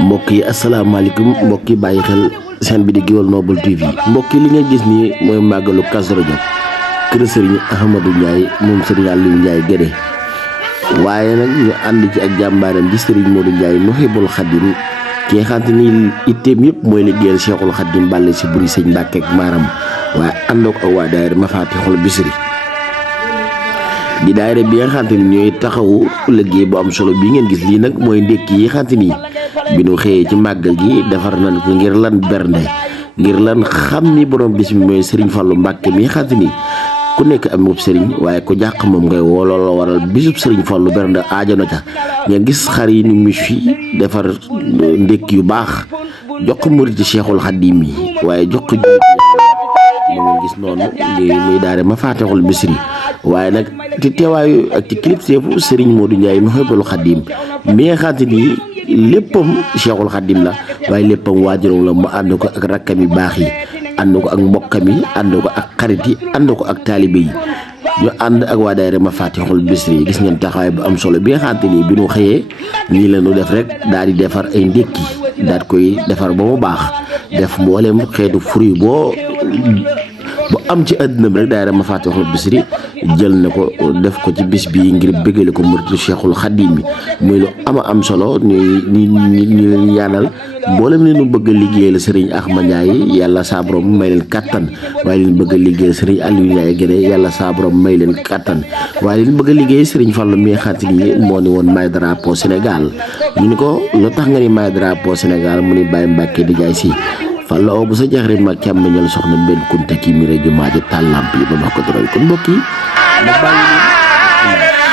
mbokk yi asalaamaaleykum mbokk yi bàyyi xel seen bi di Gueweul Noble TV mbokk yi li nga gis nii mooy màggalu Kazu Rajab kër Serigne Ahmadou Ndiaye moom Serigne Aliou Ndiaye Guédé waaye nag ñu ànd ci ak jàmbaaram di Serigne Modou Ndiaye Mouhibou Khadim ki nga xamante ni itteem yëpp mooy liggéeyal Cheikhul Khadim bàlle si buri sëñ Mbàkke ak maaram waaye ànd ak waa daayira Mafatihul Bichri di daayira bi nga xamante ni ñooy taxawu liggéey bu am solo bi ngeen gis lii nag mooy ndékki yi xamante ni bi nu xëyee ci màggal gi defar nañ ko ngir lan bernde ngir lan xam ni borom bis bi mooy Serigne Fallou Mbacke mi xamante ni ku nekk am moom Serigne waaye ku jàq moom ngay woo loolu la waral bisub Serigne Fallou bernde aajo na ca nga gis xar yi ni mu fi defar ndékki yu baax jox ko murid ci Cheikhul Khadim yi waaye jox ko moom gis noonu muy daare Mafatihul Bichri waaye nag ci teewaayu ak ci clip seefu Serigne Modou Ndiaye Mouhibou Khadim mi nga xamante ni léppam Cheikhul Khadim la waaye léppam waajuram la mu ànd ko ak rakkam yi baax yi ànd ko ak mbokkam yi ànd ko ak xarit yi ànd ko ak taalibe yi ñu ànd ak waa daayira Mafatihul Bichri gis ngeen taxawaay bu am solo bi nga xamante ni bi ñu xëyee nii la ñu def rek daal di defar ay ndékki daal koy defar ba mu baax def mboolem xeetu fruit bu am ci àddina bi rek daayira Mafatihul Bichri jël na ko def ko ci bis bi ngir bëggale ko muritu Cheikhul Khadim yi muy lu am solo ñu ñaanal mboolem leen bëgg a liggéeyal Serigne Ahmad Ndiaye yàlla saa borom may leen kattan waaye leen bëgg a liggéeyal Serigne Aliou Ndiaye Guédé yàlla saa borom may leen kattan waaye leen bëgg a liggéey Serigne Fallou mi xamante ni moo ni woon may drapeau Sénégal ñu ni ko lu tax nga ni may drapeau Sénégal mu ni Baye Mbacke di jaay si Fallou bu sa jaxri ma càmmeñal soxna mbenn kunta kii mi rajo maaji taal lamp yi ba wax ko doroy kon mbokk yi ma bàyyi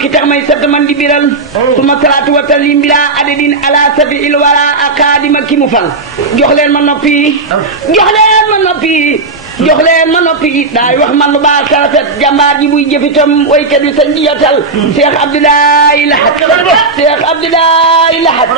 ki tax may sant man di biral suma salaatu wa taslim bila adadin ala safi il wara akadima ki mu fal jox leen ma noppi jox leen ma noppi jox leen ma noppi daay wax man lu baax sa rafet jàmbaar ji buy jëfitam waykat bi sañ di jotal Cheikh Abdoulaye Lahat Cheikh Abdoulaye Lahat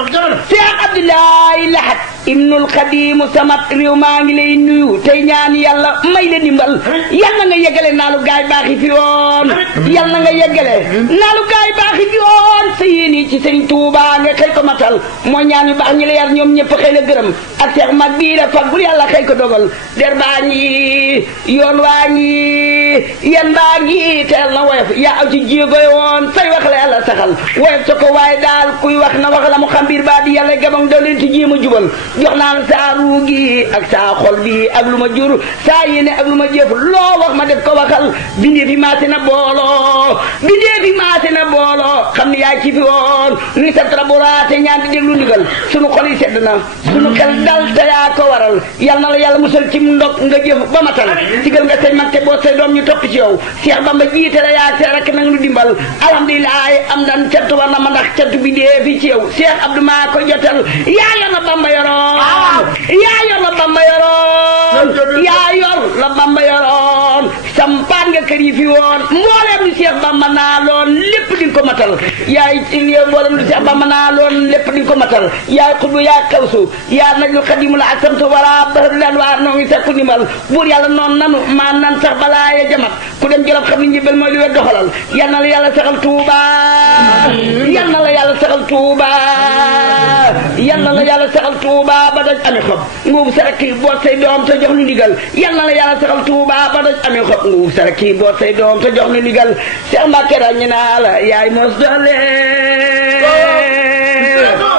Cheikh Abdoulaye Lahat Ibnul Xadim samat réew maa ngi lay nuyu tey ñaan yàlla may la dimbal yàlla nga yeggale naalu gaay baax yi fi woon yàlla nga yeggale naalu gaay baax yi fi woon sa yéene ci Sëriñ Tuuba nga xëy ko matal moo ñaan yu baax ñi la yar ñoom ñëpp xëy la gërëm ak Cheikh mag bii da fag bul yàlla xëy ko dogal der baa ngi yoon waa ngi yan baa ngi teel na woyof yaa aw ci jéegoy woon say wax la yàlla saxal woyof sa ko waaye daal kuy wax na wax la mu xam biir baa di yàlla gabam doo leen ci jéem a jubal jox naa la saa ruu gi ak saa xol bi ak lu ma jur saa yéene ak lu ma jëf loo wax ma def ko waxal bindee fi maase na booloo bindee fi maase na booloo xam ne yaa ci fi woon ni sa traburaate ñaan di déglu ndigal sunu xol yi sedd na sunu xel dal te yaa ko waral yal na la yàlla musal ci ndog nga jëf ba matal digal nga say mag te boo say doom ñu topp ci yow Cheikh Bamba jiite la yaa see rek nag lu dimbal alhamdulilah am dan cant war na ma ndax cant bindee fi ci yow Cheikh Abdou maa ko jotal yaa yor na Bamba yoroon yaa yor la Bamba yoroon yaa yor la Bamba yoroon sampaan nga kër yi fi woon mbooleem lu Cheikh Bamba naa loon lépp di ko matal yaay mbooleem lu Cheikh Bamba naa loon lépp di ko matal yaay xutbu yaa kawsu yaa najlu xadimul asamtu wala bahar lan waa noo ngi sakku ndimbal buur yàlla noonu nanu maa nan sax balaa ya jamat ku dem jolof xam ni njëbal mooy lu wet doxalal yal na la yàlla saxal Tuuba yal na la yàlla saxal Tuuba yal na la yàlla saxal Tuuba ba daj amee xob nguub saraki boot say doom te jox nu ndigal yal na la yàlla saxal Tuuba ba daj amee xob nguub saraki boot say doom te jox nu ndigal Cheikh Mbacke ràññi naa la yaay mos doole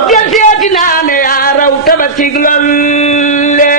del seeti naa ne yaa raw tabaski lolle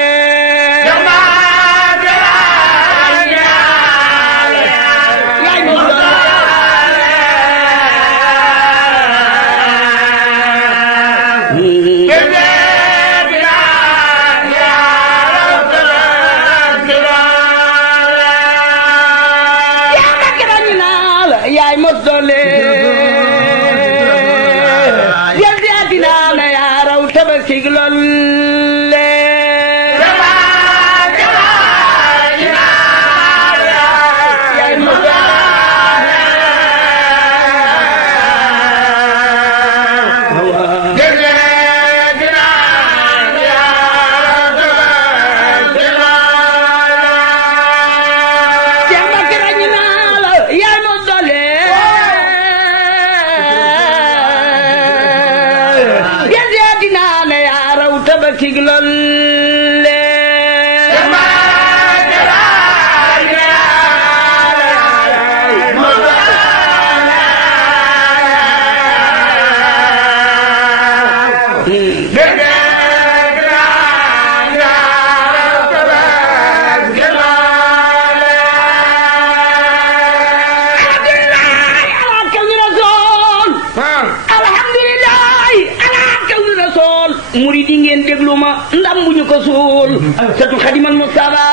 murid yi ngeen déglu ma ndam bu ñu ko suul satu xadimal Mustafa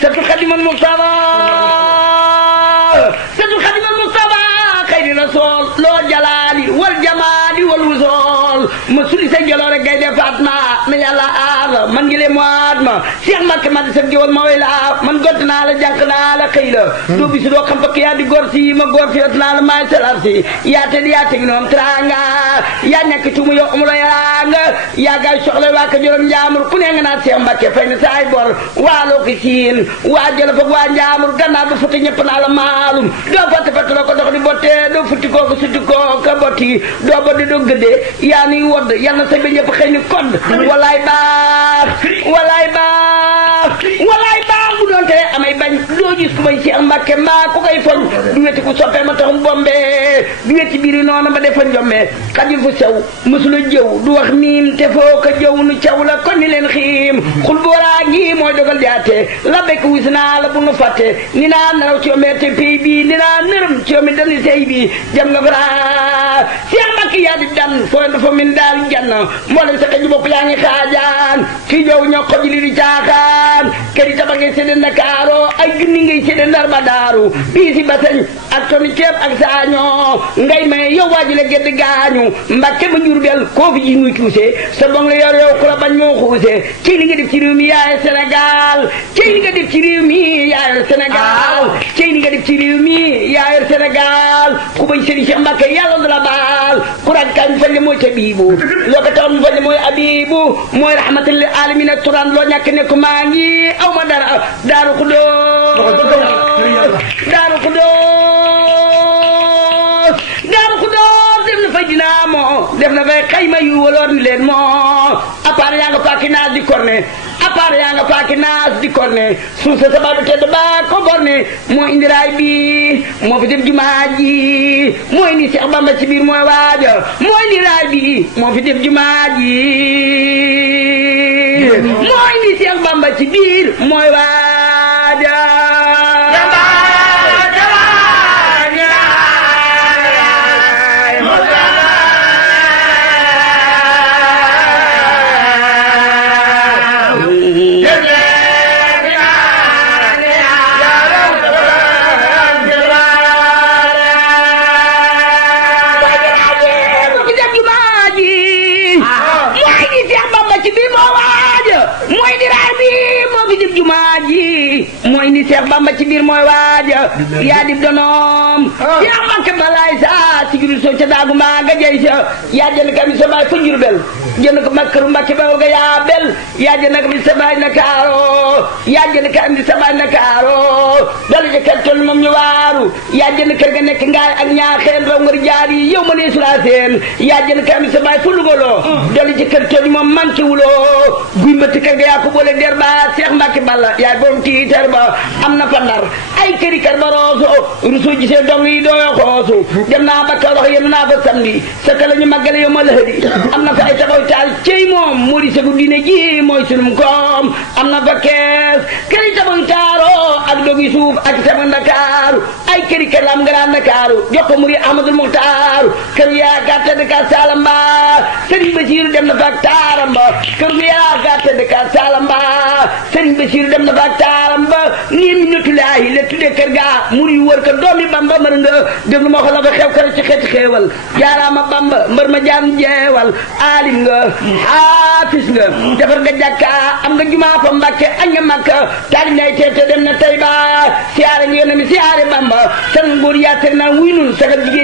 satu xadimal Mustafa satu xadimal Mustafa xayri rasool loo jalaali wal jamaali wal wusool ma suli sa jaloore gay defaat ma na yàlla aar man ngi le moat ma Cheikh Mbacke ma di sa géwal ma way la man gott naa la jànq naa la xëy la doo bisu doo xam fakk yaa di góor si ma góor si ot naa la maay salar si yaa te yaa teg noom tranga yaa ñàkk tumu yow amulo yaranga yaa gaay soxla waa ka jorom njaamur ku ne nga naa Cheikh Mbacke fay na saay bor waa loo ko siin waa jëla foog waa njaamur gannaaw ba futti ñëpp naa la maalum doo fatte fatte la ko dox di botte doo futti kooku sutti kooka botti doo boddi doo gëdde yaa niy wodd yal na sa ba ñëpp xëy ni kodd walaay baax walaay baax walaay baax bu doon tere amay bañ doo gis ku may Cheikh Mbacke mbaa ku koy foñ du weti ku soppee ma taxum bombe du weti biiri noonu ba defa njomme xajul fu sew mësula jëw du wax miim te foo ko jëw nu caw la kon ni leen xiim xul booraa ngi mooy dogal jaate la bekk wis naa la bu nu fàtte ni naa naraw ci yombe te pay bi ni naa nërëm ci yombe dani sey bi jam nga fara Cheikh Mbacke yaa di dan foo dafa min daal jann mboolem sa xëj bopp yaa ngi xaajaan kii jow ñoo xoj li di caaxaan kër yi tabax ngay séddee Ndakaaro ay junni ngay séddee Ndar ba daaru bii si basañ ak toni ceeb ak saañoo ngay may yow waaji la gedd gaañu Mbacke ba Njurbel koo fi ji muy tuuse sa bong la yor yow ku la bañ moo xuuse ci li nga def ci réew mi yaay Sénégal ci li nga def ci réew mi yaay Sénégal ci li nga def ci réew mi yaay Sénégal ku bañ Serigne Cheikh Mbacke yàlla du la baal ku raj kañ fañ le mooy tabibu loo ko taxoon mu fañ le mooy abibu mooy rahmatul lil alamin ak turan loo ñàkk ne ko maa ngi aw ma dara Daaru Xudoos Daaru Xudoos Daaru Xudoos def na fay dinaamo def na fay xayma yu waloor ni leen moo appareil yaa nga faaki naas di korne appareil yaa nga faaki naas di korne suuf sa sababu tedd ba ko borne moo indi raay bi moo fi def jumaa ji moo indi Cheikh Bamba ci biir mooy waaja moo indi raay bi moo fi def jumaa ji moo indi Cheikh Bamba ci biir mooy waaja mooy ni Cheikh Bamba ci biir mooy waaja yaa dib donoom Cheikh Mbacke balaay sa ci juru soo ca daagu maa nga jey sa yaa jënd kami sa baay fa Njurbel jënd ko makkaru Mbacke ba nga yaa bel yaa jënd kami sa baay Ndakaaro yaa jënd kami sa baay Ndakaaro dala jëkkal tol moom ñu waaru yaa jënd kër ga nekk ngaay ak ñaaxeen raw ngar jaar yi yow ma nee sula seen yaa jënd kami sa baay fa Lugalo dala jëkkal tol moom manqué wuloo guy mbëtt kër ga yaa ko boole der ba Cheikh Mbacke Balla yaay borom tiiter ba am na fa Ndar ay këri kër ba rooso rusu gisee dong yi dooyo xoosu dem naa ba Kaolack yéen naa fa samedi sa ka la ñu màggale yow ma lëhëdi am na fa ay taxaw taal cey moom moo di segu diine ji mooy sunum koom am na fa kees këri tabax taaro ak dogi suuf ak sama Ndakaaru ay këri kër lam nga Ndakaaru jox ko muri Ahmadul Muxtaaru kër yaa gàtte de ka Salamba Serigne Bassirou dem na fa ak taaram ba kër yaa gàtte de ka Salamba Serigne Bassirou dem na fa ak taaram ba nii mi notulaayi la tudde kër gaa muri wër ko doomi Bamba mër nga déglu ma xool la fa xew kër ci xeeti xeewal jaaraama Bamba mbër ma jaan jeewal aalim nga xaafis nga defar nga jàkka am nga jumaa fa Mbàkke añ nga Makka taali nay teete dem na Tayba siyaare nga yónne mi siyaare Bamba san góor yaa teg na wuy nun sagal jigéen